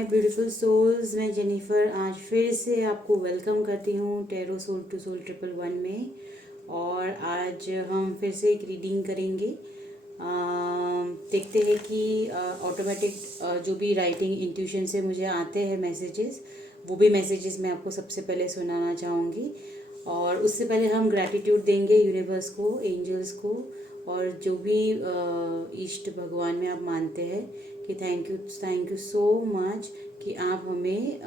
My beautiful souls, मैं Jennifer आज फिर से आपको वेलकम करती हूँ टैरो सोल टू सोल 111 में। और आज हम फिर से एक रीडिंग करेंगे। देखते हैं कि ऑटोमेटिक जो भी राइटिंग इंट्यूशन से मुझे आते हैं मैसेजेस, वो भी मैसेजेस मैं आपको सबसे पहले सुनाना चाहूँगी। और उससे पहले हम ग्रैटिट्यूड देंगे यूनिवर्स को, एंजल्स को, और जो भी इष्ट भगवान में आप मानते हैं कि थैंक यू सो मच कि आप हमें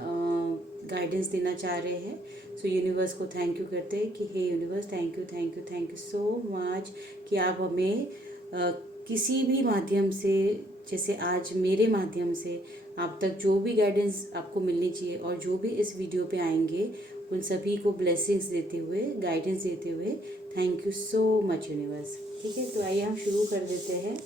गाइडेंस देना चाह रहे हैं। सो यूनिवर्स को थैंक यू करते हैं कि हे universe, thank you so much कि आप हमें किसी भी माध्यम से, जैसे आज मेरे माध्यम से आप तक जो भी गाइडेंस आपको मिलनी चाहिए और जो भी इस वीडियो पे आएंगे उन सभी को ब्लेसिंग्स देते हुए, गाइडेंस देते हुए thank you so much universe. ठीक है, तो आइए हम शुरू कर देते हैं।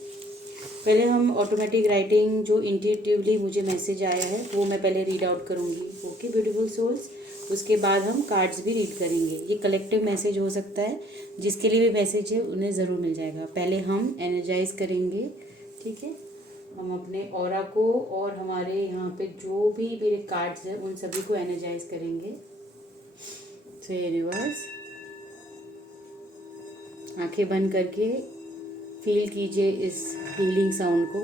पहले हम ऑटोमेटिक राइटिंग जो इंट्यूटिवली मुझे मैसेज आया है वो मैं पहले रीड आउट करूँगी। ओके ब्यूटीफुल सोल्स, उसके बाद हम कार्ड्स भी रीड करेंगे। ये कलेक्टिव मैसेज हो सकता है, जिसके लिए भी मैसेज है उन्हें ज़रूर मिल जाएगा। पहले हम एनर्जाइज करेंगे। ठीक है, हम अपने ऑरा को और हमारे यहाँ पे जो भी मेरे कार्ड्स हैं उन सभी को एनर्जाइज करेंगे। सो यूनिवर्स, आंखें बंद करके फील कीजिए इस हीलिंग साउंड को,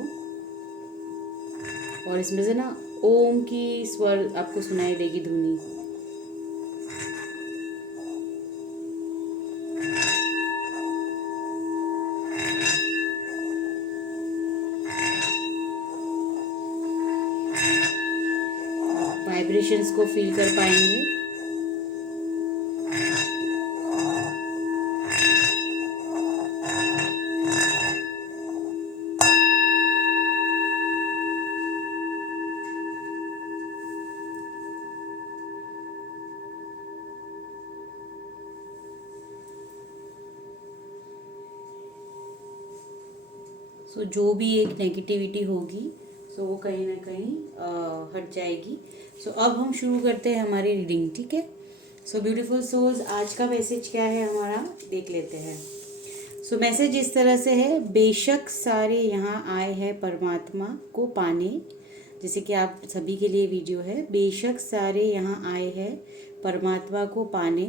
और इसमें से ना ओम की स्वर आपको सुनाई देगी, ध्वनि। वाइब्रेशंस को फील कर पाएंगे। सो जो भी एक नेगेटिविटी होगी सो वो कहीं ना कहीं हट जाएगी। सो अब हम शुरू करते हैं हमारी रीडिंग। ठीक है, सो ब्यूटीफुल सोल्स, आज का मैसेज क्या है हमारा देख लेते हैं। सो मैसेज इस तरह से है, बेशक सारे यहाँ आए हैं परमात्मा को पाने। जैसे कि आप सभी के लिए वीडियो है, बेशक सारे यहाँ आए हैं परमात्मा को पाने,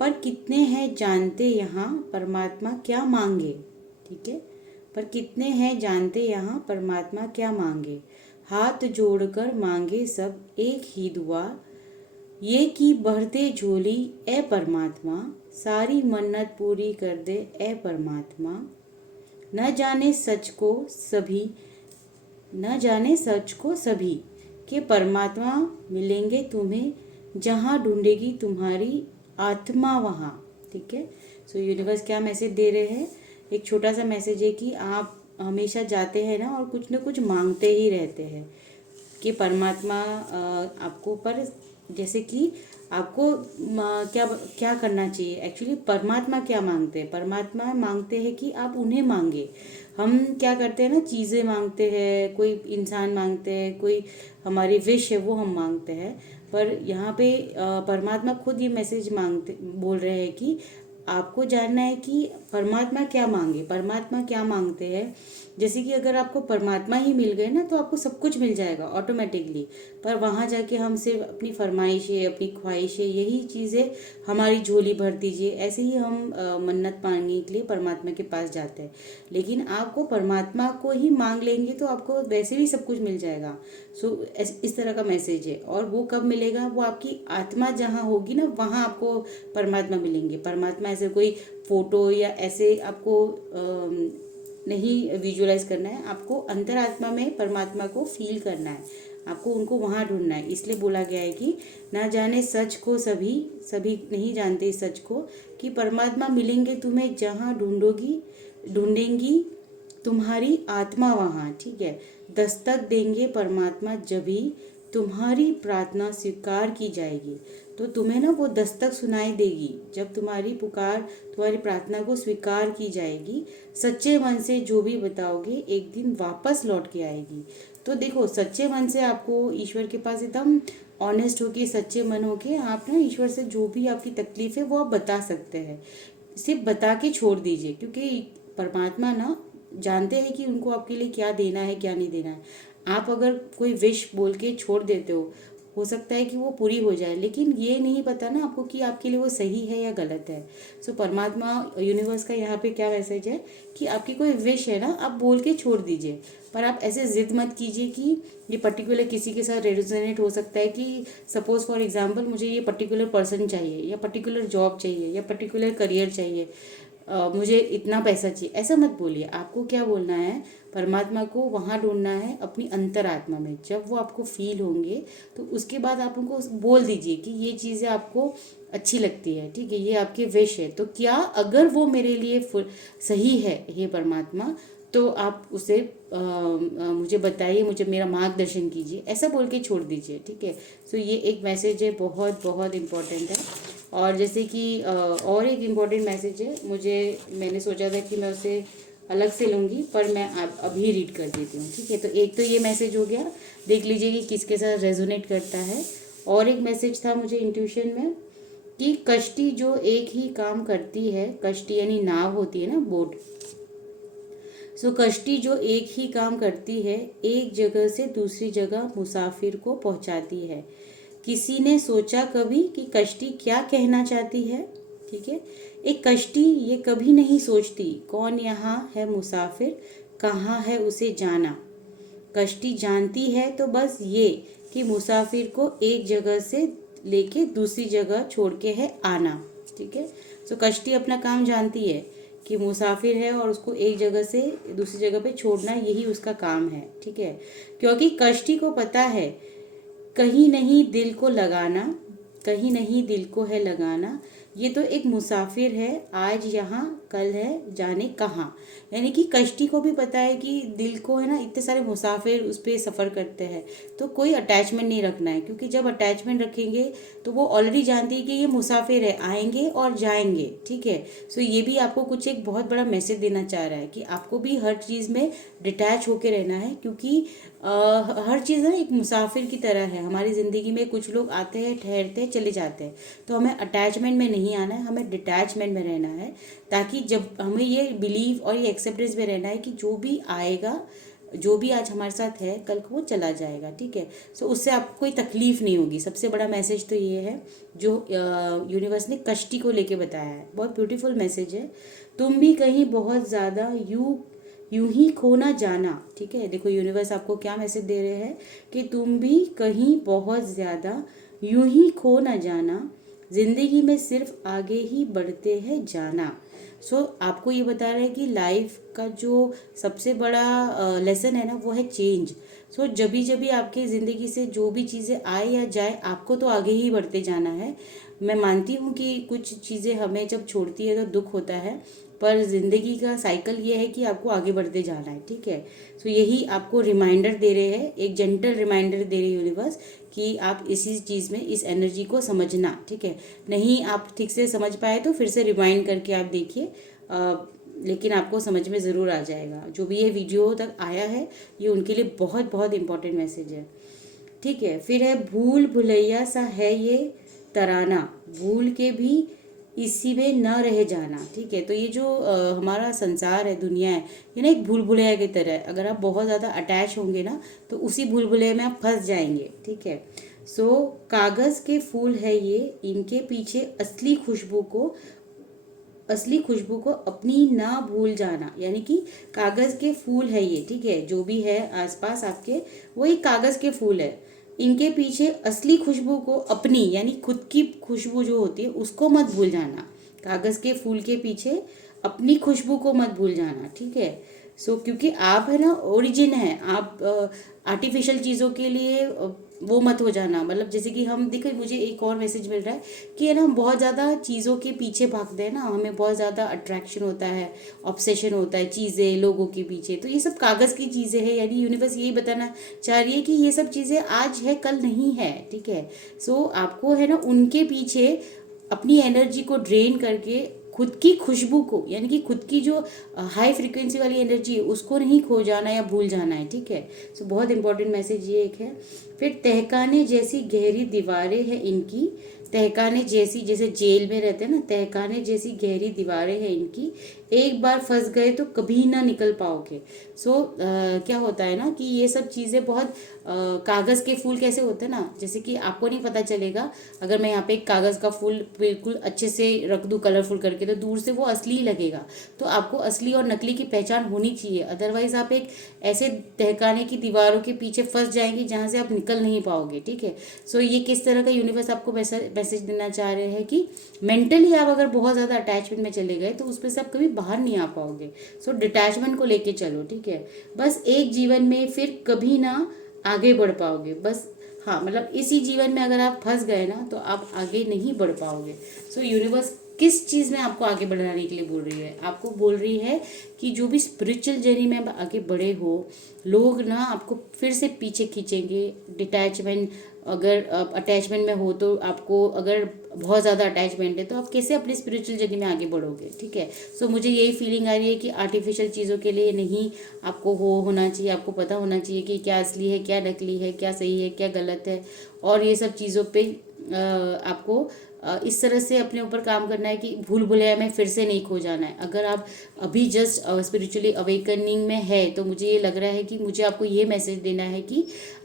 पर कितने हैं जानते यहाँ परमात्मा क्या मांगे। ठीक है, पर कितने हैं जानते यहाँ परमात्मा क्या मांगे। हाथ जोड़कर मांगे सब एक ही दुआ, ये की बढ़ते झोली ए परमात्मा, सारी मन्नत पूरी कर दे ए परमात्मा। न जाने सच को सभी, न जाने सच को सभी कि परमात्मा मिलेंगे तुम्हें, जहाँ ढूंढेगी तुम्हारी आत्मा वहाँ। ठीक है, सो यूनिवर्स क्या मैसेज दे रहे हैं, एक छोटा सा मैसेज है कि आप हमेशा जाते हैं ना और कुछ न कुछ मांगते ही रहते हैं कि परमात्मा आपको, पर जैसे कि आपको क्या क्या करना चाहिए। एक्चुअली परमात्मा क्या मांगते हैं, परमात्मा मांगते हैं कि आप उन्हें मांगे। हम क्या करते हैं ना, चीज़ें मांगते हैं, कोई इंसान मांगते हैं, कोई हमारी विश है वो हम मांगते हैं। पर यहाँ पे परमात्मा खुद ये मैसेज मांगते बोल रहे हैं कि आपको जानना है कि परमात्मा क्या मांगे, परमात्मा क्या मांगते हैं। जैसे कि अगर आपको परमात्मा ही मिल गए ना तो आपको सब कुछ मिल जाएगा ऑटोमेटिकली। पर वहाँ जाके हम सिर्फ अपनी फरमाइशें, अपनी ख्वाहिशें, यही चीज़ें हमारी झोली भर दीजिए, ऐसे ही हम मन्नत मांगने के लिए परमात्मा के पास जाते हैं। लेकिन आपको परमात्मा को ही मांग लेंगे तो आपको वैसे भी सब कुछ मिल जाएगा। सो इस तरह का मैसेज है। और वो कब मिलेगा, वो आपकी आत्मा जहाँ होगी ना वहाँ आपको परमात्मा मिलेंगे। परमात्मा ऐसे कोई फोटो या ऐसे आपको नहीं विजुअलाइज करना है, आपको अंतरात्मा में परमात्मा को फील करना है, आपको उनको वहाँ ढूंढना है। इसलिए बोला गया है कि ना जाने सच को सभी, सभी नहीं जानते इस सच को कि परमात्मा मिलेंगे तुम्हें, जहाँ ढूंढेंगी तुम्हारी आत्मा वहाँ। ठीक है, दस्तक देंगे परमात्मा जभी तुम्हारी प्रार्थना स्वीकार की जाएगी। तो तुम्हें ना वो दस्तक सुनाई देगी जब तुम्हारी पुकार, तुम्हारी प्रार्थना को स्वीकार की जाएगी। सच्चे मन से जो भी बताओगे एक दिन वापस लौट के आएगी। तो देखो, सच्चे मन से आपको ईश्वर के पास एकदम ऑनेस्ट होके, सच्चे मन होके आप ना ईश्वर से जो भी आपकी तकलीफ है वो आप बता सकते हैं। सिर्फ बता के छोड़ दीजिए, क्योंकि परमात्मा ना जानते हैं कि उनको आपके लिए क्या देना है क्या नहीं देना है। आप अगर कोई विश बोल के छोड़ देते हो सकता है कि वो पूरी हो जाए, लेकिन ये नहीं पता ना आपको कि आपके लिए वो सही है या गलत है। सो परमात्मा यूनिवर्स का यहाँ पे क्या मैसेज है कि आपकी कोई विश है ना, आप बोल के छोड़ दीजिए, पर आप ऐसे जिद मत कीजिए कि ये पर्टिकुलर किसी के साथ रेजोनेट हो सकता है कि सपोज फॉर एग्जांपल मुझे ये पर्टिकुलर पर्सन चाहिए या पर्टिकुलर जॉब चाहिए या पर्टिकुलर करियर चाहिए, मुझे इतना पैसा चाहिए, ऐसा मत बोलिए। आपको क्या बोलना है, परमात्मा को वहाँ ढूंढना है अपनी अंतरात्मा में। जब वो आपको फील होंगे तो उसके बाद आप उनको बोल दीजिए कि ये चीज़ें आपको अच्छी लगती है, ठीक है, ये आपकी विश है, तो क्या अगर वो मेरे लिए सही है हे परमात्मा, तो आप उसे मुझे बताइए, मुझे मेरा मार्गदर्शन कीजिए, ऐसा बोल के छोड़ दीजिए, ठीक है। सो ये एक मैसेज है, बहुत बहुत इम्पोर्टेंट है। और जैसे कि और एक इम्पोर्टेंट मैसेज है, मैंने सोचा था कि मैं उसे अलग से लूँगी, पर मैं अभी रीड कर देती हूँ, ठीक है। तो एक तो ये मैसेज हो गया, देख लीजिए कि किसके साथ रेजोनेट करता है। और एक मैसेज था मुझे इंट्यूशन में कि कश्ती जो एक ही काम करती है, कश्ती यानी नाव होती है ना, बोट। सो कश्ती जो एक ही काम करती है, एक जगह से दूसरी जगह मुसाफिर को पहुंचाती है। किसी ने सोचा कभी कि कश्ती क्या कहना चाहती है, ठीक है। एक कश्ती ये कभी नहीं सोचती कौन यहाँ है मुसाफिर, कहाँ है उसे जाना। कश्ती जानती है तो बस ये कि मुसाफिर को एक जगह से लेके दूसरी जगह छोड़ के है आना, ठीक है। सो कश्ती अपना काम जानती है कि मुसाफिर है और उसको एक जगह से दूसरी जगह पे छोड़ना, यही उसका काम है, ठीक है। क्योंकि कश्ती को पता है कहीं नहीं दिल को लगाना, कहीं नहीं दिल को है लगाना। ये तो एक मुसाफिर है, आज यहाँ कल है जाने कहाँ। यानी कि कश्ती को भी पता है कि दिल को है ना, इतने सारे मुसाफिर उस पर सफ़र करते हैं, तो कोई अटैचमेंट नहीं रखना है, क्योंकि जब अटैचमेंट रखेंगे तो वो ऑलरेडी जानती है कि ये मुसाफिर है, आएंगे और जाएंगे, ठीक है। सो ये भी आपको कुछ एक बहुत बड़ा मैसेज देना चाह रहा है कि आपको भी हर चीज़ में डिटैच होके रहना है, क्योंकि हर चीज़ ना एक मुसाफिर की तरह है हमारी ज़िंदगी में। कुछ लोग आते हैं, ठहरते हैं, चले जाते हैं, तो हमें अटैचमेंट में नहीं आना है, हमें डिटैचमेंट में रहना है, ताकि जब हमें ये बिलीव और ये एक्सेप्टेंस में रहना है कि जो भी आएगा, जो भी आज हमारे साथ है, कल को वो चला जाएगा, ठीक है। सो उससे आपको कोई तकलीफ नहीं होगी। सबसे बड़ा मैसेज तो ये है जो यूनिवर्स ने कश्ती को लेके बताया है, बहुत ब्यूटीफुल मैसेज है। तुम भी कहीं बहुत ज़्यादा यूं ही खो ना जाना, ठीक है। देखो यूनिवर्स आपको क्या मैसेज दे रहे हैं कि तुम भी कहीं बहुत ज़्यादा यूं ही खो ना जाना, जिंदगी में सिर्फ आगे ही बढ़ते हैं जाना। सो आपको ये बता रहे हैं कि लाइफ का जो सबसे बड़ा लेसन है ना, वो है चेंज। सो जभी जभी आपकी ज़िंदगी से जो भी चीज़ें आए या जाए, आपको तो आगे ही बढ़ते जाना है। मैं मानती हूँ कि कुछ चीज़ें हमें जब छोड़ती है तो दुख होता है, पर ज़िंदगी का साइकिल ये है कि आपको आगे बढ़ते जाना है, ठीक है। सो यही आपको रिमाइंडर दे रहे हैं, एक जेंटल रिमाइंडर दे रही यूनिवर्स कि आप इसी चीज़ में इस एनर्जी को समझना, ठीक है। नहीं आप ठीक से समझ पाए तो फिर से रिमाइंड करके आप देखिए, लेकिन आपको समझ में ज़रूर आ जाएगा। जो भी ये वीडियो तक आया है, ये उनके लिए बहुत बहुत इंपॉर्टेंट मैसेज है, ठीक है। फिर है भूल भुलैया सा है ये तराना, भूल के भी इसी में न रह जाना, ठीक है। तो ये जो हमारा संसार है, दुनिया है, ये ना एक भूल भुलैया की तरह है। अगर आप बहुत ज़्यादा अटैच होंगे ना, तो उसी भूल भुलैया में आप फंस जाएंगे, ठीक है। सो कागज़ के फूल है ये, इनके पीछे असली खुशबू को अपनी ना भूल जाना। यानी कि कागज़ के फूल है ये, ठीक है, जो भी है आसपास आपके, वो एक कागज़ के फूल है। इनके पीछे असली खुशबू को अपनी, यानी खुद की खुशबू जो होती है उसको मत भूल जाना। कागज़ के फूल के पीछे अपनी खुशबू को मत भूल जाना, ठीक है। सो क्योंकि आप है ना ओरिजिन है, आप आर्टिफिशियल चीज़ों के लिए वो मत हो जाना। मतलब जैसे कि हम देखो, मुझे एक और मैसेज मिल रहा है कि है ना, हम बहुत ज़्यादा चीज़ों के पीछे भागते हैं ना, हमें बहुत ज़्यादा अट्रैक्शन होता है, ऑब्सेशन होता है चीज़ें लोगों के पीछे, तो ये सब कागज़ की चीज़ें हैं। यानी यूनिवर्स यही बताना चाह रही है कि ये सब चीज़ें आज है कल नहीं है, ठीक है। सो आपको है ना उनके पीछे अपनी एनर्जी को ड्रेन करके खुद की खुशबू को, यानी कि खुद की जो हाई फ्रिक्वेंसी वाली एनर्जी है उसको नहीं खो जाना या भूल जाना है, ठीक है। सो बहुत इंपॉर्टेंट मैसेज ये एक है। फिर तहखाने जैसी गहरी दीवारें हैं इनकी, तहखाने जैसी, जैसे जेल में रहते हैं ना, तहखाने जैसी गहरी दीवारें हैं इनकी, एक बार फंस गए तो कभी ना निकल पाओगे। क्या होता है ना कि ये सब चीज़ें बहुत कागज़ के फूल कैसे होते हैं ना, जैसे कि आपको नहीं पता चलेगा अगर मैं यहाँ पे एक कागज़ का फूल बिल्कुल अच्छे से रख दूँ कलरफुल करके, तो दूर से वो असली ही लगेगा। तो आपको असली और नकली की पहचान होनी चाहिए, अदरवाइज़ आप एक ऐसे तहखाने की दीवारों के पीछे फंस जाएंगे जहाँ से आप निकल नहीं पाओगे। ठीक है, ये किस तरह का यूनिवर्स आपको मैसेज देना चाह रहे हैं कि मेंटली आप अगर बहुत ज़्यादा अटैचमेंट में चले गए तो उसमें से आप कभी बाहर नहीं आ पाओगे। डिटैचमेंट को लेके चलो। ठीक है, बस एक जीवन में फिर कभी ना आगे बढ़ पाओगे। बस हाँ, मतलब इसी जीवन में अगर आप फंस गए ना तो आप आगे नहीं बढ़ पाओगे। यूनिवर्स किस चीज़ में आपको आगे बढ़ाने के लिए बोल रही है? आपको बोल रही है कि जो भी स्पिरिचुअल जर्नी में आप आगे बढ़े हो, लोग ना आपको फिर से पीछे खींचेंगे। डिटैचमेंट, अगर अटैचमेंट में हो तो आपको, अगर बहुत ज़्यादा अटैचमेंट है तो आप कैसे अपनी स्पिरिचुअल जर्नी में आगे बढ़ोगे? ठीक है, मुझे यही फीलिंग आ रही है कि आर्टिफिशियल चीज़ों के लिए नहीं, आपको होना चाहिए, आपको पता होना चाहिए कि क्या असली है, क्या नकली है, क्या सही है, क्या गलत है। और ये सब चीज़ों पे आपको इस तरह से अपने ऊपर काम करना है कि भूल भुलैया में फिर से नहीं खो जाना है। अगर आप अभी जस्ट स्पिरिचुअली अवेकनिंग में है तो मुझे ये लग रहा है कि मुझे आपको ये मैसेज देना है कि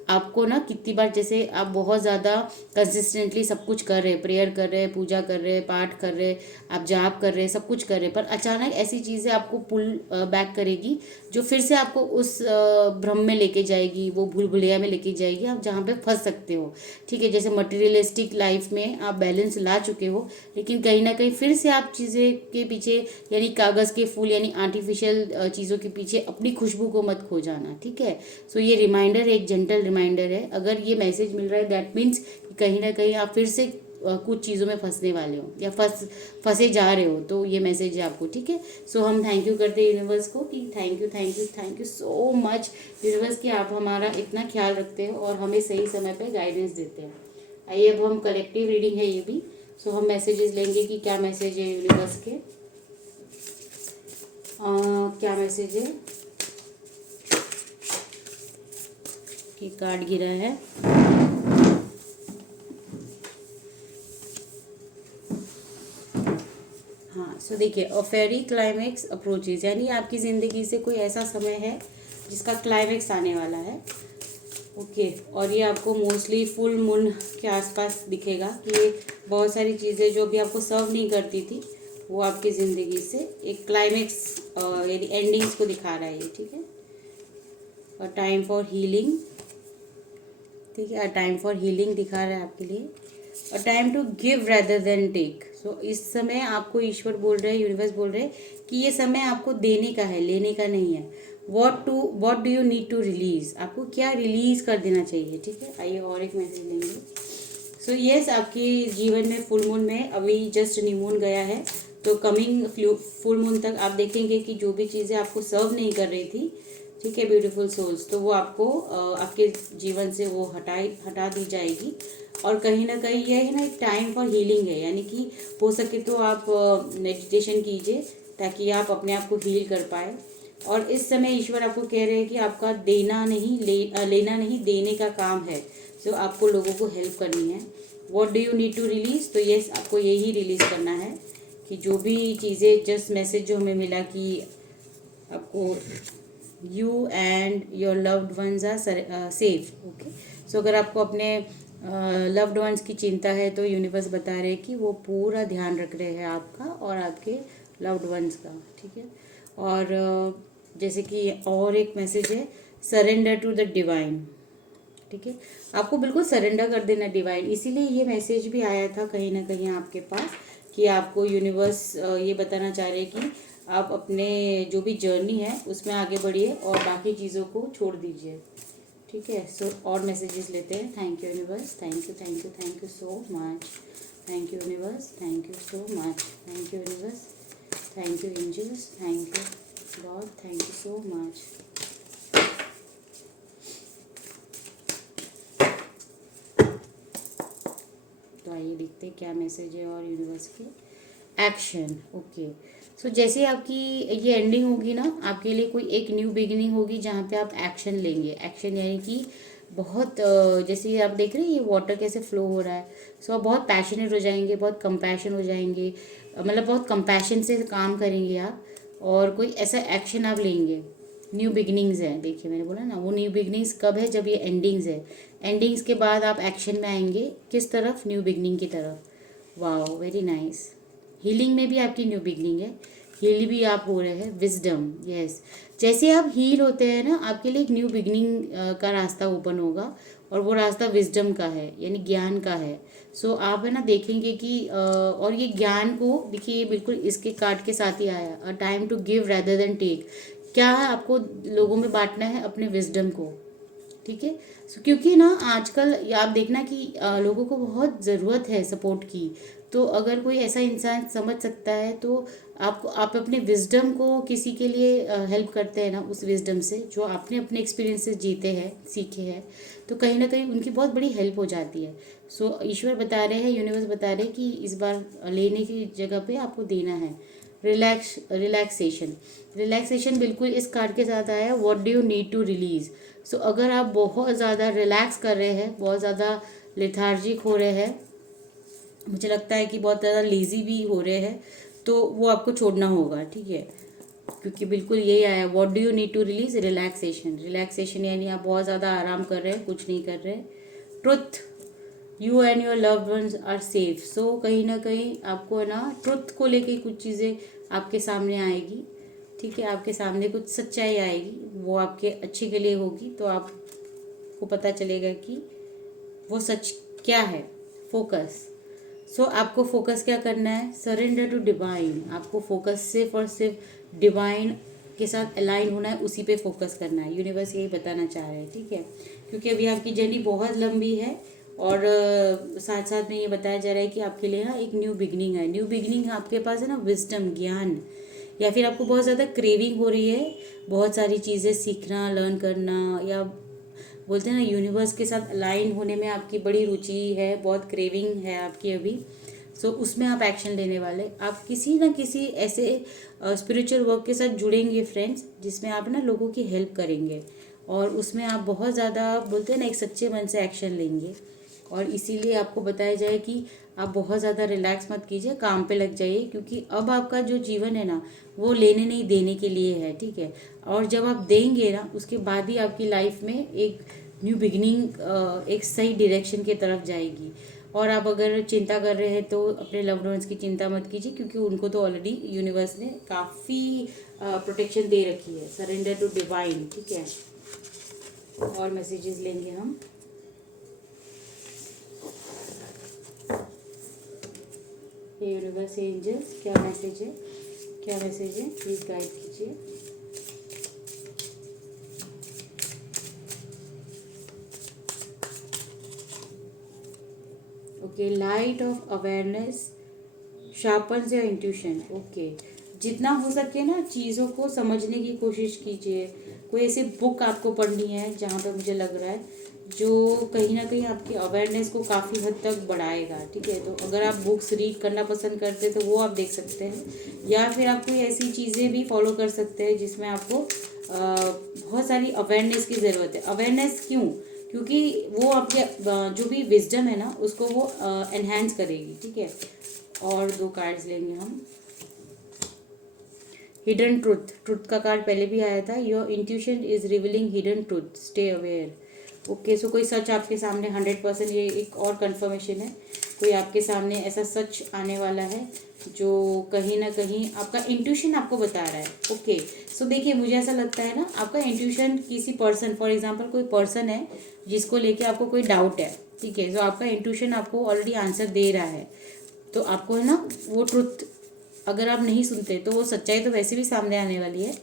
आपको ना कितनी बार, जैसे आप बहुत ज़्यादा कंसिस्टेंटली सब कुछ कर रहे हैं, प्रेयर कर रहे हैं, पूजा कर रहे हैं, पाठ कर रहे हैं, आप जाप कर रहे हैं, सब कुछ कर रहे हैं, पर अचानक ऐसी चीज़ें आपको पुल बैक करेगी जो फिर से आपको उस भ्रम में लेके जाएगी, वो भूल भुलैया में लेके जाएगी, आप जहाँ पे फंस सकते हो। ठीक है, जैसे मटेरियलिस्टिक लाइफ में आप बैलेंस ला चुके हो, लेकिन कहीं ना कहीं फिर से आप चीज़ें के पीछे, यानी कागज़ के फूल यानी आर्टिफिशियल चीज़ों के पीछे अपनी खुशबू को मत खो जाना। ठीक है, ये रिमाइंडर, एक जेंटल रिमाइंडर है। अगर ये मैसेज मिल रहा है दैट मीन्स कहीं ना कहीं आप फिर से कुछ चीज़ों में फंसने वाले हो या फंसे जा रहे हो, तो ये मैसेज है आपको। ठीक है, हम थैंक यू करते हैं यूनिवर्स को कि thank you so much universe कि आप हमारा इतना ख्याल रखते हो और हमें सही समय पे गाइडेंस देते हैं। आइए अब हम कलेक्टिव रीडिंग है ये भी, हम मैसेजेस लेंगे कि क्या मैसेज है यूनिवर्स के। क्या मैसेज है कि कार्ड गिरा है। हाँ, देखिए, अ फेरी क्लाइमेक्स अप्रोचेज, यानी आपकी ज़िंदगी से कोई ऐसा समय है जिसका क्लाइमेक्स आने वाला है। ओके, और ये आपको मोस्टली फुल मून के आसपास दिखेगा कि बहुत सारी चीज़ें जो भी आपको सर्व नहीं करती थी वो आपकी ज़िंदगी से एक क्लाइमेक्स यानी एंडिंग्स को दिखा रहा है ये। ठीक है, और टाइम फॉर हीलिंग। ठीक है, टाइम फॉर हीलिंग दिखा रहा है आपके लिए, और time to give rather than take. इस समय आपको ईश्वर बोल रहे हैं, यूनिवर्स बोल रहे हैं कि ये समय आपको देने का है, लेने का नहीं है। What do you need to release, आपको क्या रिलीज कर देना चाहिए। ठीक है, आइए और एक मैसेज लेंगे। यस, आपके जीवन में फुल मून में अभी जस्ट न्यू मून गया है, तो कमिंग फुल मून तक आप देखेंगे कि जो भी चीज़ें आपको सर्व नहीं कर रही थी, ठीक है ब्यूटीफुल सोल्स, तो वो आपको आपके जीवन से वो हटा दी जाएगी। और कहीं ना कहीं यह है ना, एक टाइम फॉर हीलिंग है, यानी कि हो सके तो आप मेडिटेशन कीजिए ताकि आप अपने आप को हील कर पाए। और इस समय ईश्वर आपको कह रहे हैं कि आपका देना नहीं लेना नहीं, देने का काम है। आपको लोगों को हेल्प करनी है। What do you need to release, तो यस, आपको यही रिलीज करना है कि जो भी चीज़ें, जस्ट मैसेज जो हमें मिला कि आपको you and your loved ones are safe. Okay, अगर आपको अपने लव्ड वंस की चिंता है तो यूनिवर्स बता रहे हैं कि वो पूरा ध्यान रख रहे हैं आपका और आपके लव्ड वंस का। ठीक है, और जैसे कि और एक मैसेज है, सरेंडर टू द डिवाइन। ठीक है, आपको बिल्कुल सरेंडर कर देना डिवाइन, इसीलिए ये मैसेज भी आया था कहीं ना कहीं आपके पास कि आपको यूनिवर्स ये बताना चाह रहे हैं कि आप अपने जो भी जर्नी है उसमें आगे बढ़िए और बाकी चीज़ों को छोड़ दीजिए। ठीक है, और मैसेजेस लेते हैं। Thank you universe, thank you so much, thank you universe, thank you so much, thank you universe, thank you angels, thank you God, thank you so much. तो आइए देखते हैं क्या मैसेज है और यूनिवर्स के एक्शन। ओके, जैसे आपकी ये एंडिंग होगी ना, आपके लिए कोई एक न्यू बिगिनिंग होगी जहाँ पे आप एक्शन लेंगे। एक्शन यानी कि बहुत जैसे आप देख रहे हैं ये वाटर कैसे फ्लो हो रहा है, आप बहुत पैशनेट हो जाएंगे, बहुत कंपैशन हो जाएंगे, मतलब बहुत कंपैशन से काम करेंगे आप। और कोई ऐसा एक्शन आप लेंगे। न्यू बिगनिंग्स है, देखिए मैंने बोला ना, वो न्यू बिगनिंग्स कब है, जब ये एंडिंग्स है। एंडिंग्स के बाद आप एक्शन में आएंगे, किस तरफ, न्यू बिगनिंग की तरफ। वाह, वेरी नाइस। हीलिंग में भी आपकी न्यू बिगनिंग है, हील भी आप हो रहे हैं, विजडम, यस। जैसे आप हील होते हैं ना, आपके लिए एक न्यू बिगनिंग का रास्ता ओपन होगा, और वो रास्ता विजडम का है, यानी ज्ञान का है। सो आप है ना देखेंगे कि और ये ज्ञान को देखिए, ये बिल्कुल इसके कार्ड के साथ ही आया, a time to give rather than take. क्या है, आपको लोगों में बांटना है अपने विजडम को, ठीक है। क्योंकि ना आजकल आप देखना कि लोगों को बहुत ज़रूरत है सपोर्ट की। तो अगर कोई ऐसा इंसान समझ सकता है, तो आपको, आप अपने विजडम को किसी के लिए हेल्प करते हैं ना, उस विजडम से जो आपने अपने एक्सपीरियंस से जीते हैं, सीखे हैं, तो कहीं ना कहीं उनकी बहुत बड़ी हेल्प हो जाती है। सो ईश्वर बता रहे हैं, यूनिवर्स बता रहे हैं कि इस बार लेने की जगह पे आपको देना है रिलैक्सेशन। रिलैक्सेशन बिल्कुल इस कार्ड के साथ आया, what do you need to release. So अगर आप बहुत ज़्यादा रिलैक्स कर रहे हैं, बहुत ज़्यादा लेथार्जिक हो रहे हैं, मुझे लगता है कि बहुत ज़्यादा लेज़ी भी हो रहे हैं, तो वो आपको छोड़ना होगा, ठीक है। क्योंकि बिल्कुल यही आया, what do you need to release, relaxation. Relaxation यानी आप बहुत ज़्यादा आराम कर रहे हैं, कुछ नहीं कर रहे। Truth, you and your loved ones are safe. So कहीं ना कहीं आपको है ना ट्रुथ को लेके कुछ चीज़ें आपके सामने आएगी, ठीक है। आपके सामने कुछ सच्चाई आएगी, वो आपके अच्छे के लिए होगी, तो आपको पता चलेगा कि वो सच क्या है। फोकस, सो आपको फोकस क्या करना है, सरेंडर टू डिवाइन। आपको फोकस सिर्फ और सिर्फ डिवाइन के साथ अलाइन होना है, उसी पे फोकस करना है। यूनिवर्स यही बताना चाह रहे हैं, ठीक है। क्योंकि अभी आपकी जर्नी बहुत लंबी है, और साथ साथ में ये बताया जा रहा है कि आपके लिए ना एक न्यू बिगनिंग है। न्यू बिगनिंग आपके पास है ना, विजडम, ज्ञान, या फिर आपको बहुत ज़्यादा क्रेविंग हो रही है, बहुत सारी चीज़ें सीखना, लर्न करना, या बोलते हैं ना यूनिवर्स के साथ अलाइन होने में आपकी बड़ी रुचि है, बहुत क्रेविंग है आपकी अभी। सो उसमें आप एक्शन लेने वाले, आप किसी ना किसी ऐसे स्पिरिचुअल वर्क के साथ जुड़ेंगे फ्रेंड्स, जिसमें आप ना लोगों की हेल्प करेंगे, और उसमें आप बहुत ज़्यादा बोलते हैं ना एक सच्चे मन से एक्शन लेंगे। और इसीलिए आपको बताया जाए कि आप बहुत ज़्यादा रिलैक्स मत कीजिए, काम पे लग जाइए, क्योंकि अब आपका जो जीवन है ना, वो लेने नहीं देने के लिए है, ठीक है। और जब आप देंगे ना, उसके बाद ही आपकी लाइफ में एक न्यू बिगनिंग एक सही डायरेक्शन की तरफ जाएगी। और आप अगर चिंता कर रहे हैं, तो अपने लव्ड वंस की चिंता मत कीजिए, क्योंकि उनको तो ऑलरेडी यूनिवर्स ने काफ़ी प्रोटेक्शन दे रखी है। सरेंडर टू डिवाइन, ठीक है। और मैसेजेस लेंगे हम। यूनिवर्स, एंजल्स, क्या मैसेज है, क्या मैसेज है, प्लीज़ गाइड कीजिए। Okay, light of awareness sharpens your intuition. Okay, जितना हो सके ना चीज़ों को समझने की कोशिश कीजिए। कोई ऐसी बुक आपको पढ़नी है जहाँ पे मुझे लग रहा है जो कहीं ना कहीं आपकी अवेयरनेस को काफ़ी हद तक बढ़ाएगा, ठीक है। तो अगर आप बुक्स रीड करना पसंद करते हैं, तो वो आप देख सकते हैं, या फिर आप कोई ऐसी चीज़ें भी फॉलो कर सकते हैं जिसमें आपको बहुत सारी अवेयरनेस की ज़रूरत है। अवेयरनेस क्यों, क्योंकि वो आपके जो भी विजडम है ना, उसको वो एनहेंस करेगी, ठीक है। और दो कार्ड्स लेंगे हम। हिडन ट्रूथ, ट्रूथ का कार्ड पहले भी आया था, your intuition is revealing hidden truth, stay aware. Okay, so कोई सच आपके सामने 100%, ये एक और कंफर्मेशन है, कोई आपके सामने ऐसा सच आने वाला है जो कहीं ना कहीं आपका इंट्यूशन आपको बता रहा है। ओके, सो देखिए, मुझे ऐसा लगता है ना, आपका इंट्यूशन किसी पर्सन, फॉर एग्जांपल कोई पर्सन है जिसको लेके आपको कोई डाउट है, ठीक है। सो आपका इंट्यूशन आपको ऑलरेडी आंसर दे रहा है, तो आपको है ना वो ट्रुथ, अगर आप नहीं सुनते तो वो सच्चाई तो वैसे भी सामने आने वाली है,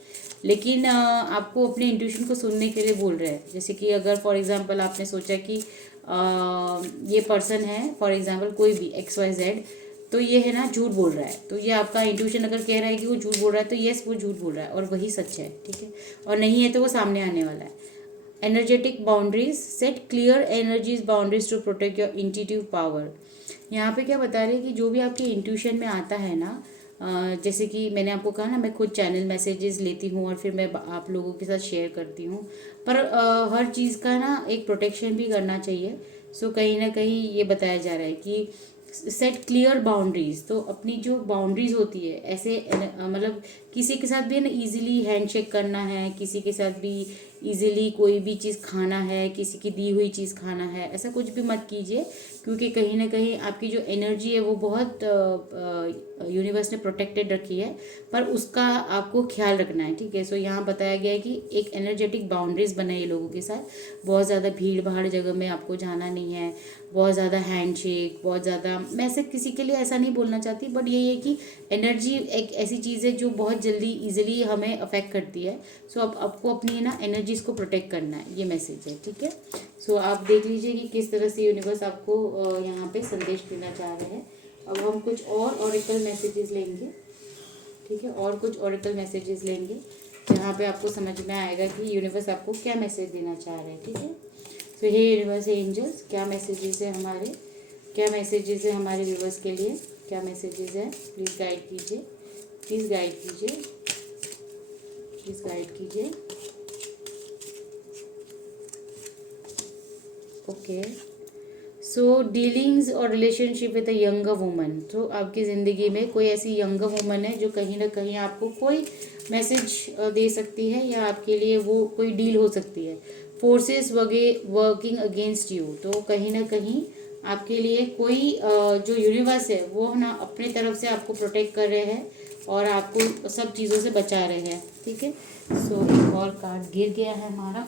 लेकिन आपको अपने इंट्यूशन को सुनने के लिए बोल रहे हैं। जैसे कि अगर फॉर एग्जांपल आपने सोचा कि ये पर्सन है, फॉर एग्जांपल कोई भी XYZ, तो ये है ना झूठ बोल रहा है, तो ये आपका इंट्यूशन अगर कह रहा है कि वो झूठ बोल रहा है, तो यस वो झूठ बोल रहा है और वही सच है, ठीक है। और नहीं है तो वो सामने आने वाला है। Energetic boundaries, set clear energies boundaries to protect your intuitive power. यहाँ पे क्या बता रहे हैं कि जो भी आपके इंट्यूशन में आता है ना, जैसे कि मैंने आपको कहा ना, मैं खुद चैनल मैसेजेस लेती हूँ और फिर मैं आप लोगों के साथ शेयर करती हूँ, पर हर चीज़ का ना एक प्रोटेक्शन भी करना चाहिए। सो कहीं ना कहीं ये बताया जा रहा है कि सेट क्लियर बाउंड्रीज। तो अपनी जो बाउंड्रीज होती है ऐसे मतलब किसी के साथ भी ना इजीली हैंडशेक करना है, किसी के साथ भी इजीली कोई भी चीज़ खाना है, किसी की दी हुई चीज़ खाना है, ऐसा कुछ भी मत कीजिए, क्योंकि कहीं ना कहीं आपकी जो एनर्जी है वो बहुत यूनिवर्स ने प्रोटेक्टेड रखी है, पर उसका आपको ख्याल रखना है, ठीक है। सो यहाँ बताया गया है कि एक एनर्जेटिक बाउंड्रीज बनाइए लोगों के साथ। बहुत ज़्यादा भीड़ भाड़ जगह में आपको जाना नहीं है, बहुत ज़्यादा हैंडशेक, बहुत ज़्यादा, मैं ऐसे किसी के लिए ऐसा नहीं बोलना चाहती, बट यही है कि एनर्जी एक ऐसी चीज़ है जो बहुत जल्दी इजीली हमें अफेक्ट करती है। सो अब आपको अपनी ना एनर्जीज को प्रोटेक्ट करना है, ये मैसेज है, ठीक है। सो आप देख लीजिए कि किस तरह से यूनिवर्स आपको यहाँ पे संदेश देना चाह रहे हैं। अब हम कुछ और ऑरेकल मैसेजेस लेंगे, ठीक है, और कुछ ऑरेकल मैसेजेस लेंगे जहाँ पे आपको समझ में आएगा कि यूनिवर्स आपको क्या मैसेज देना चाह रहे हैं, ठीक है। सो हे यूनिवर्स, हे एंजल्स, क्या मैसेजेस है हमारे, क्या मैसेजेस है हमारे व्यूवर्स के लिए, क्या मैसेजेस है, प्लीज़ गाइड कीजिए, प्लीज़ गाइड कीजिए, प्लीज़ गाइड कीजिए। ओके, सो डीलिंग्स और relationship with a younger woman. तो आपकी ज़िंदगी में कोई ऐसी यंगर वुमन है जो कहीं ना कहीं आपको कोई मैसेज दे सकती है, या आपके लिए वो कोई डील हो सकती है। फोर्सेस वर्किंग अगेंस्ट यू, तो कहीं ना कहीं आपके लिए कोई जो यूनिवर्स है वो ना अपने तरफ से आपको प्रोटेक्ट कर रहे हैं और आपको सब चीज़ों से बचा रहे हैं, ठीक है। सो एक और कार्ड गिर गया है हमारा,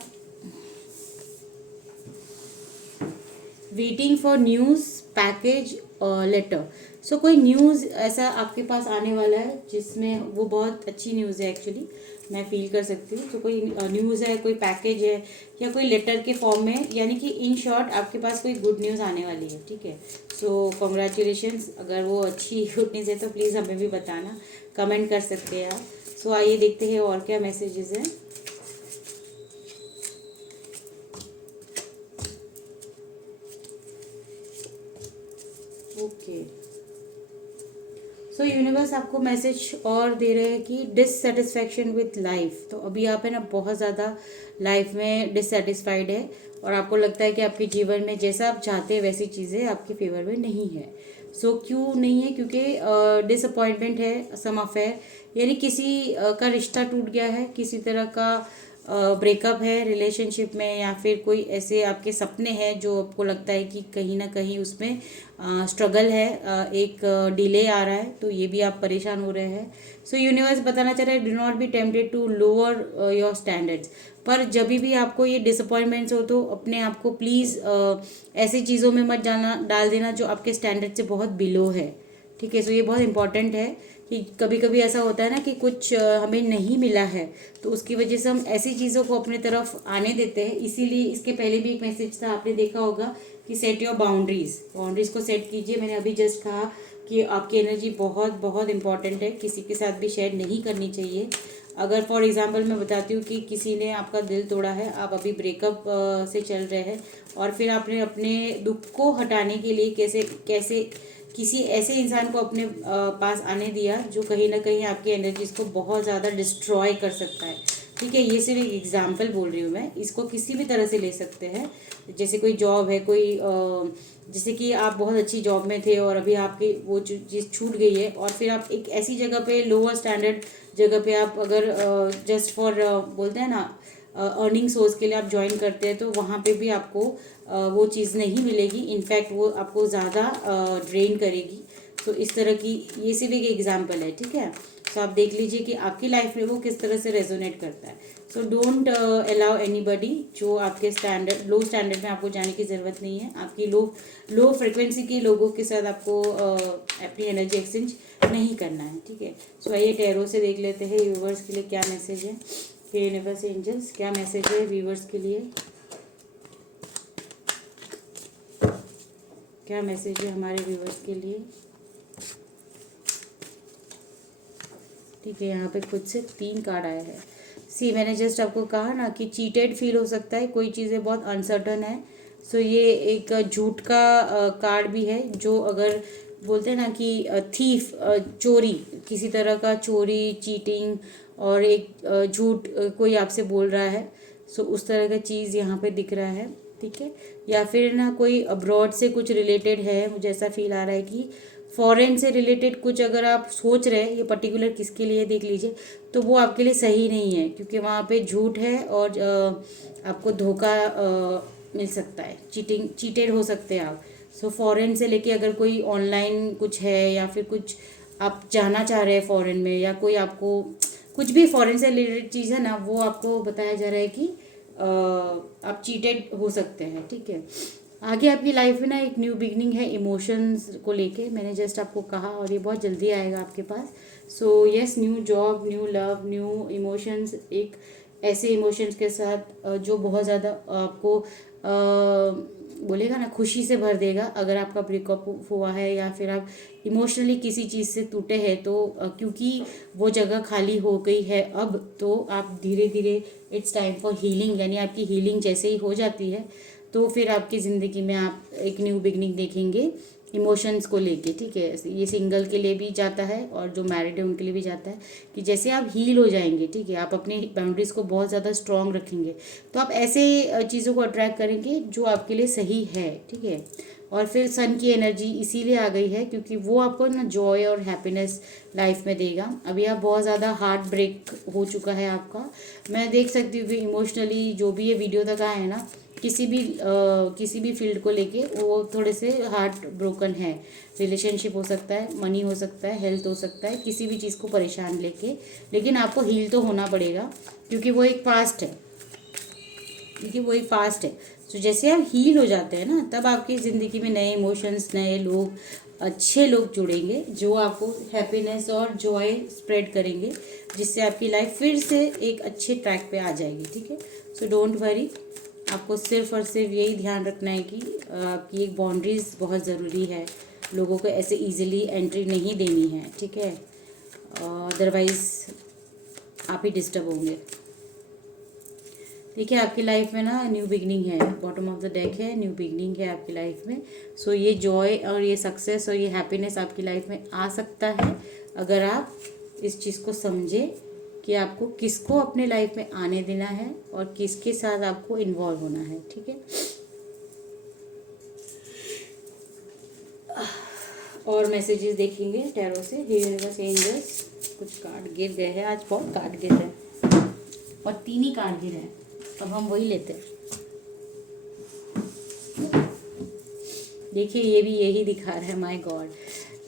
waiting for news package letter. So कोई न्यूज़ ऐसा आपके पास आने वाला है जिसमें वो बहुत अच्छी न्यूज़ है, एक्चुअली मैं फील कर सकती हूँ। तो कोई न्यूज़ है, कोई पैकेज है, या कोई लेटर के फॉर्म में, यानी कि इन शॉर्ट आपके पास कोई गुड न्यूज़ आने वाली है, ठीक है। सो कॉन्ग्रेचुलेशंस, अगर वो अच्छी गुड न्यूज़ है तो प्लीज़ हमें भी बताना, कमेंट कर सकते हैं आप। सो आइए देखते हैं और क्या मैसेजेस हैं। ओके, सो यूनिवर्स आपको मैसेज और दे रहे हैं कि डिससेटिस्फैक्शन विथ लाइफ। तो अभी आप है ना बहुत ज़्यादा लाइफ में डिससेटिस्फाइड है, और आपको लगता है कि आपके जीवन में जैसा आप चाहते हैं वैसी चीज़ें आपके फेवर में नहीं है। सो क्यों नहीं है? क्योंकि डिसअपॉइंटमेंट है, सम अफेयर, यानी किसी का रिश्ता टूट गया है, किसी तरह का ब्रेकअप है रिलेशनशिप में, या फिर कोई ऐसे आपके सपने हैं जो आपको लगता है कि कहीं ना कहीं उसमें स्ट्रगल है, एक डिले आ रहा है, तो ये भी आप परेशान हो रहे हैं। सो यूनिवर्स बताना चाह रहा है, do not be tempted to lower your standards. पर जब भी आपको ये डिसअपॉइंटमेंट्स हो तो अपने आप को प्लीज़ ऐसी चीज़ों में मत डाल देना जो आपके स्टैंडर्ड से बहुत बिलो है, ठीक है। सो ये बहुत इंपॉर्टेंट है कि कभी कभी ऐसा होता है ना कि कुछ हमें नहीं मिला है, तो उसकी वजह से हम ऐसी चीज़ों को अपने तरफ आने देते हैं। इसीलिए इसके पहले भी एक मैसेज था, आपने देखा होगा कि सेट योर बाउंड्रीज, बाउंड्रीज को सेट कीजिए। मैंने अभी जस्ट कहा कि आपकी एनर्जी बहुत बहुत इंपॉर्टेंट है, किसी के साथ भी शेयर नहीं करनी चाहिए। अगर फॉर एग्जांपल मैं बताती हूँ कि किसी ने आपका दिल तोड़ा है, आप अभी ब्रेकअप से चल रहे हैं, और फिर आपने अपने दुख को हटाने के लिए कैसे कैसे किसी ऐसे इंसान को अपने पास आने दिया जो कहीं ना कहीं आपकी एनर्जीज को बहुत ज़्यादा डिस्ट्रॉय कर सकता है, ठीक है। ये सिर्फ एक एग्जांपल बोल रही हूँ मैं, इसको किसी भी तरह से ले सकते हैं। जैसे कोई जॉब है, कोई जैसे कि आप बहुत अच्छी जॉब में थे और अभी आपकी वो चीज़ छूट गई है, और फिर आप एक ऐसी जगह पे लोअर स्टैंडर्ड जगह पे आप अगर जस्ट फॉर बोलते हैं ना अर्निंग सोर्स के लिए आप ज्वाइन करते हैं, तो वहाँ पे भी आपको वो चीज़ नहीं मिलेगी, इनफैक्ट वो आपको ज़्यादा ड्रेन करेगी। तो इस तरह की ये सिर्फ एक एग्जांपल है, ठीक है। तो आप देख लीजिए कि आपकी लाइफ में वो किस तरह से रेजोनेट करता है। सो डोंट अलाउ एनीबडी जो आपके स्टैंडर्ड लो स्टैंडर्ड में आपको जाने की ज़रूरत नहीं है। आपकी लो फ्रिक्वेंसी के लोगों के साथ आपको अपनी एनर्जी एक्सचेंज नहीं करना है, ठीक है। सो आइए टैरो से देख लेते हैं व्यूवर्स के लिए क्या मैसेज है, कि यूनिवर्स एंजल्स क्या मैसेज है व्यूवर्स के लिए, क्या मैसेज है हमारे व्यूवर्स के लिए, ठीक है। यहाँ पे खुद से 3 कार्ड आया है। सी, मैंने जस्ट आपको कहा ना कि चीटेड फील हो सकता है, कोई चीज़ें बहुत अनसर्टन है। सो ये एक झूठ का कार्ड भी है, जो अगर बोलते हैं ना कि थीफ, चोरी, किसी तरह का चोरी, चीटिंग, और एक झूठ कोई आपसे बोल रहा है। सो उस तरह का चीज़ यहाँ पे दिख रहा है। ठीक है। या फिर ना कोई अब्रॉड से कुछ रिलेटेड है, मुझे ऐसा फील आ रहा है कि फॉरेन से रिलेटेड कुछ अगर आप सोच रहे हैं, ये पर्टिकुलर किसके लिए देख लीजिए, तो वो आपके लिए सही नहीं है, क्योंकि वहाँ पे झूठ है और आपको धोखा मिल सकता है, चीटेड हो सकते हैं आप। सो फॉरेन से लेके अगर कोई ऑनलाइन कुछ है या फिर कुछ आप जाना चाह रहे हैं फॉरेन में, या कोई आपको कुछ भी फॉरेन से रिलेटेड चीज़ है ना, वो आपको बताया जा रहा है कि आप चीटेड हो सकते हैं, ठीक है। आगे आपकी लाइफ में ना एक न्यू बिगनिंग है इमोशंस को लेके, मैंने जस्ट आपको कहा, और ये बहुत जल्दी आएगा आपके पास। So yes, new job, new love, new emotions, एक ऐसे इमोशंस के साथ जो बहुत ज़्यादा आपको बोलेगा ना खुशी से भर देगा। अगर आपका ब्रेकअप हुआ है या फिर आप इमोशनली किसी चीज़ से टूटे हैं, तो क्योंकि वो जगह खाली हो गई है अब, तो आप धीरे धीरे इट्स टाइम फॉर हीलिंग, यानी आपकी हीलिंग जैसे ही हो जाती है तो फिर आपकी ज़िंदगी में आप एक न्यू बिगनिंग देखेंगे इमोशंस को लेके, ठीक है। ये सिंगल के लिए भी जाता है और जो मैरिड है उनके लिए भी जाता है, कि जैसे आप हील हो जाएंगे, ठीक है, आप अपनी बाउंड्रीज़ को बहुत ज़्यादा स्ट्रॉन्ग रखेंगे, तो आप ऐसे चीज़ों को अट्रैक्ट करेंगे जो आपके लिए सही है, ठीक है। और फिर सन की एनर्जी इसीलिए आ गई है क्योंकि वो आपको ना जॉय और हैप्पीनेस लाइफ में देगा। अभी आप बहुत ज़्यादा हार्ट ब्रेक हो चुका है आपका, मैं देख सकती हूँ कि इमोशनली जो भी ये वीडियो तक आए हैं ना, किसी भी फील्ड को लेके वो थोड़े से हार्ट ब्रोकन है। रिलेशनशिप हो सकता है, मनी हो सकता है, हेल्थ हो सकता है, किसी भी चीज़ को परेशान लेके, लेकिन आपको हील तो होना पड़ेगा क्योंकि वो एक पास्ट है, क्योंकि वो एक पास्ट है। तो जैसे आप हील हो जाते हैं ना, तब आपकी ज़िंदगी में नए इमोशंस, नए लोग, अच्छे लोग जुड़ेंगे जो आपको हैप्पीनेस और जॉय स्प्रेड करेंगे, जिससे आपकी लाइफ फिर से एक अच्छे ट्रैक पे आ जाएगी, ठीक है। सो डोंट वरी, आपको सिर्फ और सिर्फ यही ध्यान रखना है कि आपकी एक बाउंड्रीज़ बहुत ज़रूरी है, लोगों को ऐसे इजीली एंट्री नहीं देनी है, ठीक है, अदरवाइज़ आप ही डिस्टर्ब होंगे। देखिए आपकी लाइफ में ना न्यू बिगनिंग है, बॉटम ऑफ द डेक है, न्यू बिगनिंग है आपकी लाइफ में। सो ये जॉय और ये सक्सेस और ये हैप्पीनेस आपकी लाइफ में आ सकता है अगर आप इस चीज़ को समझे कि आपको किसको अपने लाइफ में आने देना है और किसके साथ आपको इन्वॉल्व होना है, ठीक है। और मैसेजेस देखेंगे टैरो से, यूनिवर्स, एंजल्स, कुछ कार्ड गिर गए हैं, आज बहुत कार्ड गिर रहे हैं और 3 ही कार्ड गिरे हैं, अब हम वही लेते हैं। देखिए ये भी यही दिखा रहा है, माय गॉड।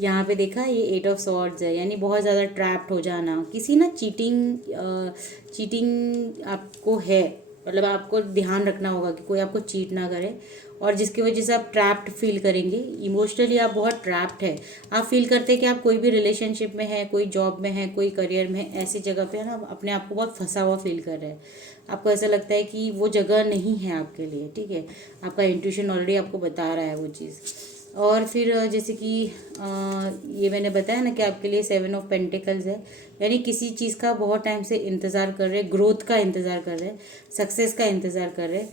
यहाँ पे देखा ये 8 ऑफ सॉर्ड्स है, यानी बहुत ज़्यादा ट्रैप्ड हो जाना, किसी ना चीटिंग आपको है, मतलब आपको ध्यान रखना होगा कि कोई आपको चीट ना करे, और जिसकी वजह से आप ट्रैप्ड फील करेंगे, इमोशनली आप बहुत ट्रैप्ड है। आप फील करते हैं कि आप कोई भी रिलेशनशिप में है, कोई जॉब में है, कोई करियर में है, ऐसी जगह पे है ना, अपने आप को बहुत फंसा हुआ फील कर रहे हैं। आपको ऐसा लगता है कि वो जगह नहीं है आपके लिए, ठीक है, आपका इंट्यूशन ऑलरेडी आपको बता रहा है वो चीज़। और फिर जैसे कि ये मैंने बताया ना कि आपके लिए 7 ऑफ पेंटिकल्स है, यानी किसी चीज़ का बहुत टाइम से इंतज़ार कर रहे हैं, ग्रोथ का इंतज़ार कर रहे हैं, सक्सेस का इंतज़ार कर रहे हैं।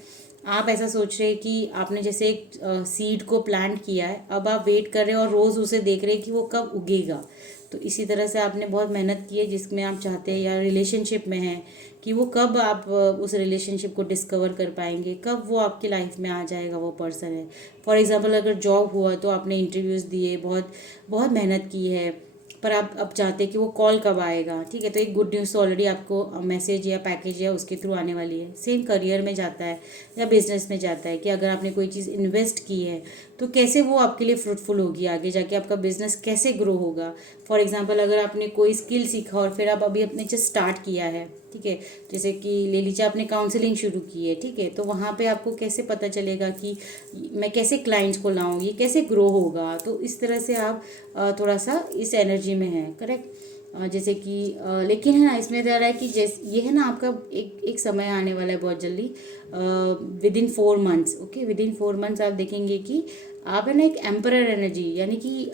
आप ऐसा सोच रहे हैं कि आपने जैसे एक सीड को प्लांट किया है, अब आप वेट कर रहे हैं और रोज़ उसे देख रहे हैं कि वो कब उगेगा। तो इसी तरह से आपने बहुत मेहनत की है जिसमें आप चाहते हैं, या रिलेशनशिप में हैं कि वो कब आप उस रिलेशनशिप को डिस्कवर कर पाएंगे, कब वो आपकी लाइफ में आ जाएगा वो पर्सन है। फॉर एग्जांपल अगर जॉब हुआ तो आपने इंटरव्यूज़ दिए, बहुत बहुत मेहनत की है, पर आप अब चाहते हैं कि वो कॉल कब आएगा, ठीक है। तो एक गुड न्यूज़ तो ऑलरेडी आपको मैसेज या पैकेज या उसके थ्रू आने वाली है। सेम करियर में जाता है या बिजनेस में जाता है कि अगर आपने कोई चीज़ इन्वेस्ट की है तो कैसे वो आपके लिए फ्रूटफुल होगी, आगे जाके आपका बिजनेस कैसे ग्रो होगा। फॉर एग्जांपल अगर आपने कोई स्किल सीखा और फिर आप अभी अपने जस्ट स्टार्ट किया है, ठीक है, जैसे कि ले लीजिए आपने काउंसलिंग शुरू की है, ठीक है, तो वहाँ पे आपको कैसे पता चलेगा कि मैं कैसे क्लाइंट्स को लाऊं, ये कैसे ग्रो होगा। तो इस तरह से आप थोड़ा सा इस एनर्जी में है, करेक्ट। जैसे कि लेकिन है ना, इसमें रह रहा है कि जैसे ये है ना आपका एक समय आने वाला है बहुत जल्दी, with in 4 months, okay, with in 4 months आप देखेंगे कि आप है ना एक एम्परर एनर्जी, यानी कि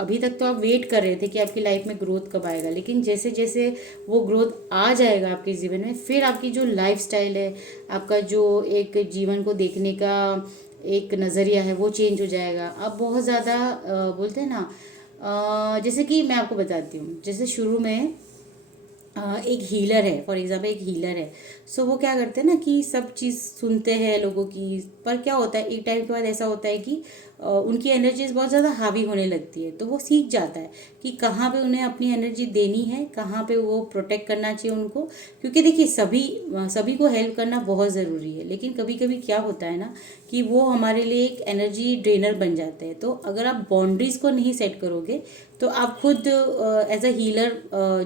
अभी तक तो आप वेट कर रहे थे कि आपकी लाइफ में ग्रोथ कब आएगा, लेकिन जैसे जैसे वो ग्रोथ आ जाएगा आपके जीवन में, फिर आपकी जो लाइफ स्टाइल है, आपका जो एक जीवन को देखने का एक नज़रिया है, वो चेंज हो जाएगा। अब बहुत ज़्यादा बोलते हैं ना, जैसे कि मैं आपको बताती हूँ, जैसे शुरू में एक हीलर है, फॉर एग्जाम्पल एक हीलर है। सो वो क्या करते हैं ना कि सब चीज़ सुनते हैं लोगों की, पर क्या होता है एक टाइम के बाद ऐसा होता है कि उनकी एनर्जीज बहुत ज़्यादा हावी होने लगती है। तो वो सीख जाता है कि कहाँ पे उन्हें अपनी एनर्जी देनी है, कहाँ पे वो प्रोटेक्ट करना चाहिए उनको। क्योंकि देखिए सभी को हेल्प करना बहुत ज़रूरी है, लेकिन कभी कभी क्या होता है ना कि वो हमारे लिए एक एनर्जी ड्रेनर बन जाते हैं। तो अगर आप बाउंड्रीज को नहीं सेट करोगे तो आप खुद एज अ हीलर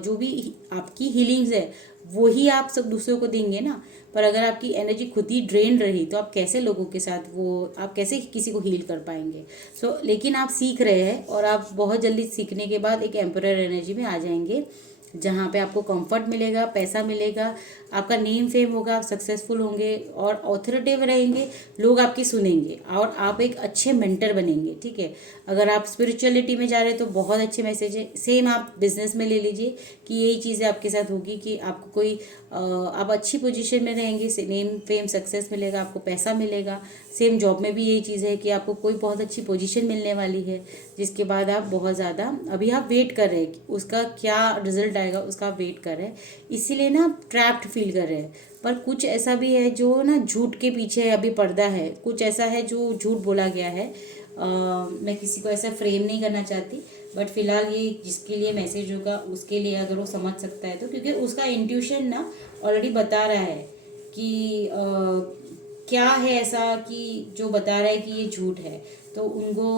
जो भी आपकी हीलिंग्स है वो ही आप सब दूसरों को देंगे ना। पर अगर आपकी एनर्जी खुद ही ड्रेन रही तो आप कैसे लोगों के साथ वो आप कैसे किसी को हील कर पाएंगे। लेकिन आप सीख रहे हैं और आप बहुत जल्दी सीखने के बाद एक एम्परर एनर्जी में आ जाएंगे, जहाँ पे आपको कंफर्ट मिलेगा, पैसा मिलेगा, आपका नेम फेम होगा, आप सक्सेसफुल होंगे और ऑथोरिटेटिव रहेंगे, लोग आपकी सुनेंगे और आप एक अच्छे मेंटर बनेंगे। ठीक है, अगर आप स्पिरिचुअलिटी में जा रहे हैं तो बहुत अच्छे मैसेज है। सेम आप बिजनेस में ले लीजिए कि यही चीज़ें आपके साथ होगी कि आपको कोई आप अच्छी पोजीशन में रहेंगे, नेम फेम सक्सेस मिलेगा, आपको पैसा मिलेगा। सेम जॉब में भी यही चीज़ है कि आपको कोई बहुत अच्छी पोजीशन मिलने वाली है, जिसके बाद आप बहुत ज़्यादा अभी आप वेट कर रहे हैं कि उसका क्या रिजल्ट आएगा, उसका आप वेट कर रहे हैं, इसीलिए ना आप ट्रैप्ड फील कर रहे हैं। पर कुछ ऐसा भी है जो ना झूठ के पीछे अभी पर्दा है, कुछ ऐसा है जो झूठ बोला गया है। मैं किसी को ऐसा फ्रेम नहीं करना चाहती, बट फिलहाल ये जिसके लिए मैसेज होगा उसके लिए अगर वो समझ सकता है तो, क्योंकि उसका इंट्यूशन ना ऑलरेडी बता रहा है कि क्या है ऐसा कि जो बता रहा है कि ये झूठ है। तो उनको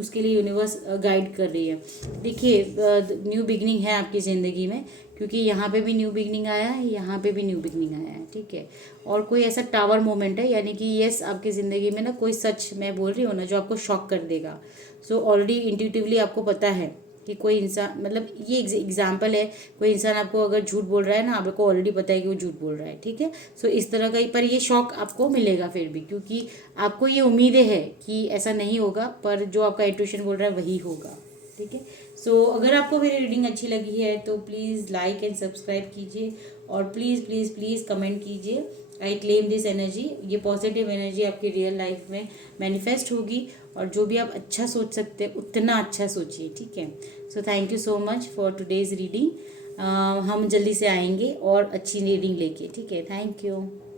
उसके लिए यूनिवर्स गाइड कर रही है। देखिए न्यू बिगनिंग है आपकी ज़िंदगी में, क्योंकि यहाँ पे भी न्यू बिगनिंग आया है, यहाँ पे भी न्यू बिगनिंग आया है। ठीक है, और कोई ऐसा टावर मोमेंट है, यानी कि यस आपकी ज़िंदगी में ना कोई सच मैं बोल रही हूँ ना जो आपको शॉक कर देगा। सो ऑलरेडी इंट्यूटिवली आपको पता है कि कोई इंसान, मतलब ये एग्जाम्पल है, कोई इंसान आपको अगर झूठ बोल रहा है ना, आपको ऑलरेडी पता है कि वो झूठ बोल रहा है। ठीक है, सो इस तरह का, पर ये शॉक आपको मिलेगा फिर भी, क्योंकि आपको ये उम्मीदें है कि ऐसा नहीं होगा, पर जो आपका इंट्यूशन बोल रहा है वही होगा। ठीक है, सो अगर आपको मेरी रीडिंग अच्छी लगी है तो प्लीज़ लाइक एंड सब्सक्राइब कीजिए और प्लीज़ प्लीज़ प्लीज़ कमेंट कीजिए। आई क्लेम दिस एनर्जी, ये पॉजिटिव एनर्जी आपकी रियल लाइफ में मैनिफेस्ट होगी, और जो भी आप अच्छा सोच सकते हैं उतना अच्छा सोचिए। ठीक है, so thank you so much for today's reading. हम जल्दी से आएंगे और अच्छी रीडिंग लेके। ठीक है, थैंक यू।